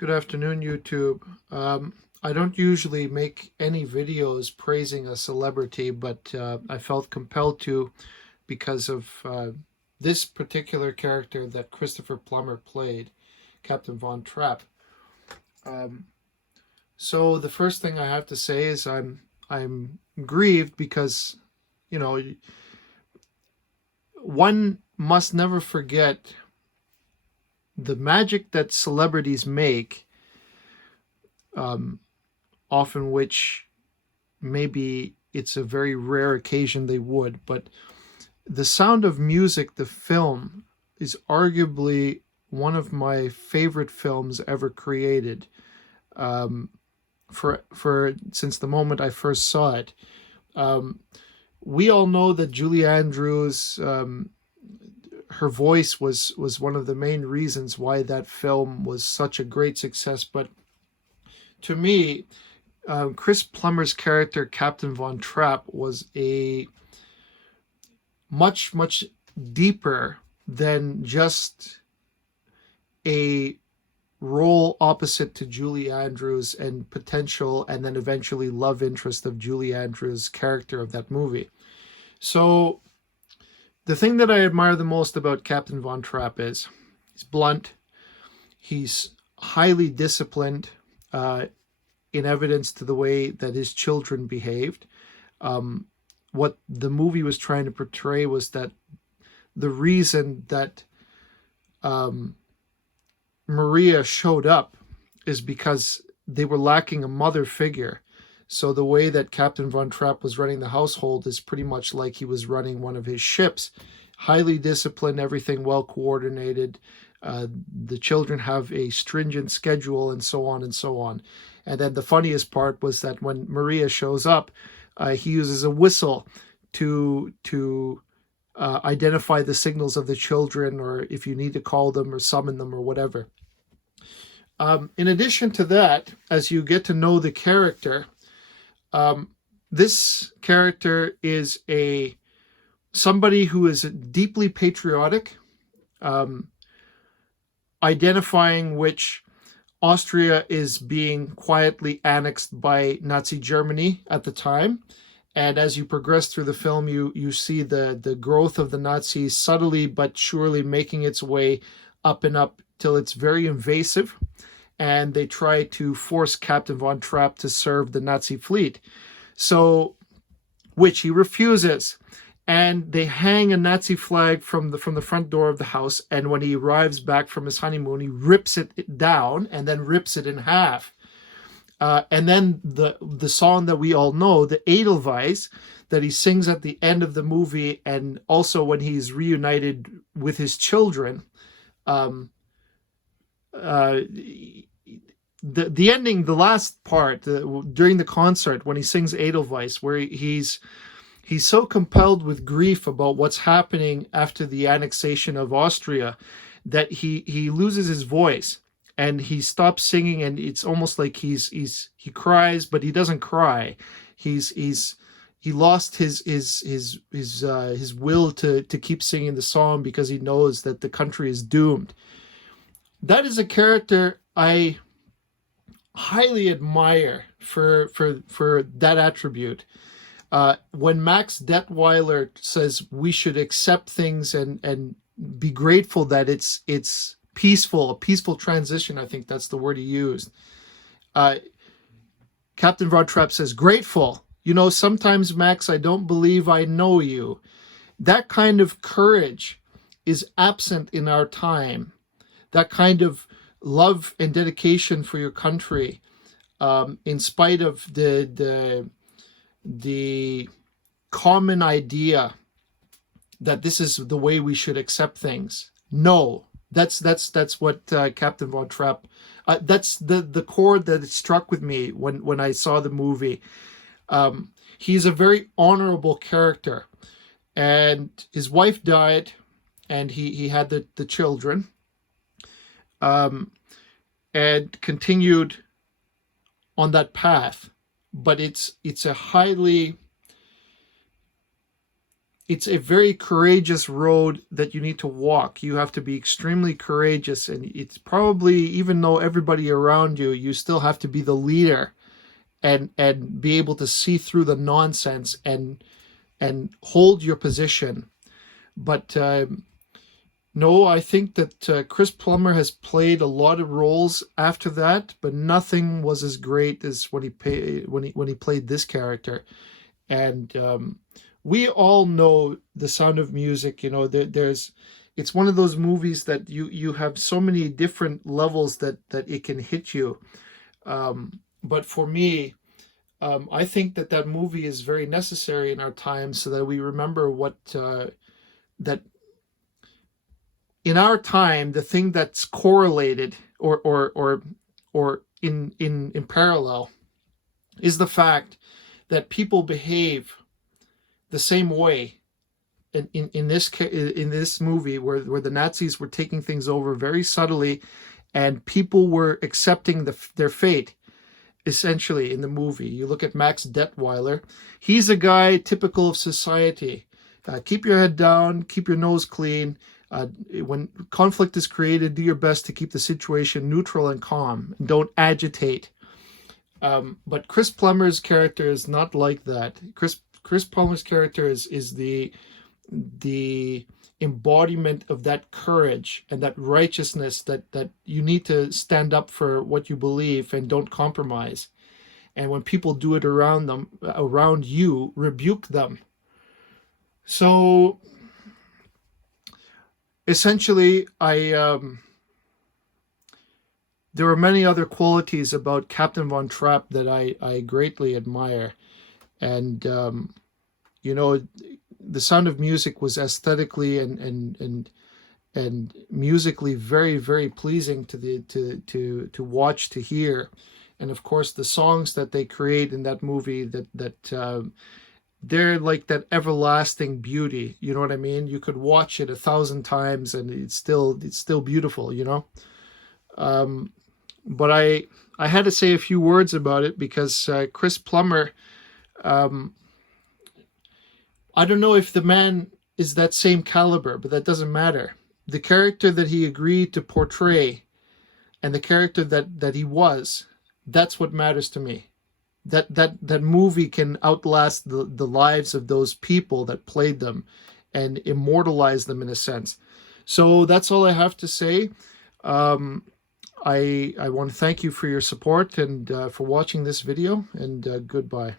Good afternoon, YouTube. I don't usually make any videos praising a celebrity, but I felt compelled to because of this particular character that Christopher Plummer played, Captain Von Trapp. Um, so the first thing I have to say is I'm grieved because you know one must never forget the magic that celebrities make. Um, Often which maybe it's a very rare occasion they would, but The Sound of Music, the film, is arguably one of my favorite films ever created. Um, for since the moment I first saw it, um, we all know that Julie Andrews, her voice was one of the main reasons why that film was such a great success. But to me, Chris Plummer's character, Captain Von Trapp, was a much deeper than just a role opposite to Julie Andrews and potential and then eventually love interest of Julie Andrews' character of that movie. So the thing that I admire the most about Captain Von Trapp is he's blunt, he's highly disciplined, in evidence to the way that his children behaved. Um, what the movie was trying to portray was that the reason that um, Maria showed up is because they were lacking a mother figure. So the way that Captain Von Trapp was running the household is pretty much like he was running one of his ships. Highly disciplined, everything well coordinated. The children have a stringent schedule and so on and so on. And then the funniest part was that when Maria shows up, he uses a whistle to identify the signals of the children, or if you need to call them or summon them or whatever. In addition to that, as you get to know the character, this character is somebody who is deeply patriotic, identifying which Austria is being quietly annexed by Nazi Germany at the time. And as you progress through the film, you see the growth of the Nazis subtly but surely making its way up and up till it's very invasive. And they try to force Captain Von Trapp to serve the Nazi fleet. So, which he refuses. And they hang a Nazi flag from the front door of the house. And when he arrives back from his honeymoon, he rips it down and then rips it in half. And then the song that we all know, the Edelweiss, that he sings at the end of the movie, and also when he's reunited with his children. The ending, the last part, during the concert when he sings Edelweiss, where he's so compelled with grief about what's happening after the annexation of Austria that he loses his voice and he stops singing, and it's almost like he cries, but he doesn't cry. He lost his will to keep singing the song because he knows that the country is doomed. That is a character I highly admire for that attribute. When Max Detweiler says we should accept things and be grateful that it's peaceful, a peaceful transition, I think that's the word he used. Captain Von Trapp says, grateful. Sometimes, Max, I don't believe I know you. That kind of courage is absent in our time. That kind of love and dedication for your country, in spite of the common idea that this is the way we should accept things. No, that's what Captain Von Trapp. That's the chord that struck with me when I saw the movie. He's a very honorable character, and his wife died, and he had the children, and continued on that path. But it's a highly it's a very courageous road that you need to walk. You have to be extremely courageous, and it's probably, even though everybody around you, you still have to be the leader and be able to see through the nonsense and hold your position. But no, I think that Chris Plummer has played a lot of roles after that, but nothing was as great as when he played this character. And we all know The Sound of Music. You know, there's it's one of those movies that you have so many different levels that it can hit you. But for me, I think that movie is very necessary in our time, so that we remember what that in our time, the thing that's correlated or in parallel is the fact that people behave the same way in this movie, where the Nazis were taking things over very subtly, and people were accepting their fate. Essentially, in the movie, you look at Max Detweiler. He's a guy typical of society. Keep your head down, keep your nose clean. When conflict is created, do your best to keep the situation neutral and calm, and don't agitate. But Chris Plummer's character is not like that. Chris Plummer's character is the embodiment of that courage and that righteousness that you need to stand up for what you believe and don't compromise. And when people do it around you, rebuke them. So essentially, there are many other qualities about Captain Von Trapp that I greatly admire. And you know, The Sound of Music was aesthetically and musically very, very pleasing to watch, to hear. And of course, the songs that they create in that movie, that they're like that everlasting beauty. You know what I mean? You could watch it 1,000 times and it's still beautiful, you know. But I had to say a few words about it because Chris Plummer, I don't know if the man is that same caliber, but that doesn't matter. The character that he agreed to portray and the character that he was, that's what matters to me. That movie can outlast the lives of those people that played them and immortalize them in a sense. So that's all I have to say. I want to thank you for your support and for watching this video, and goodbye.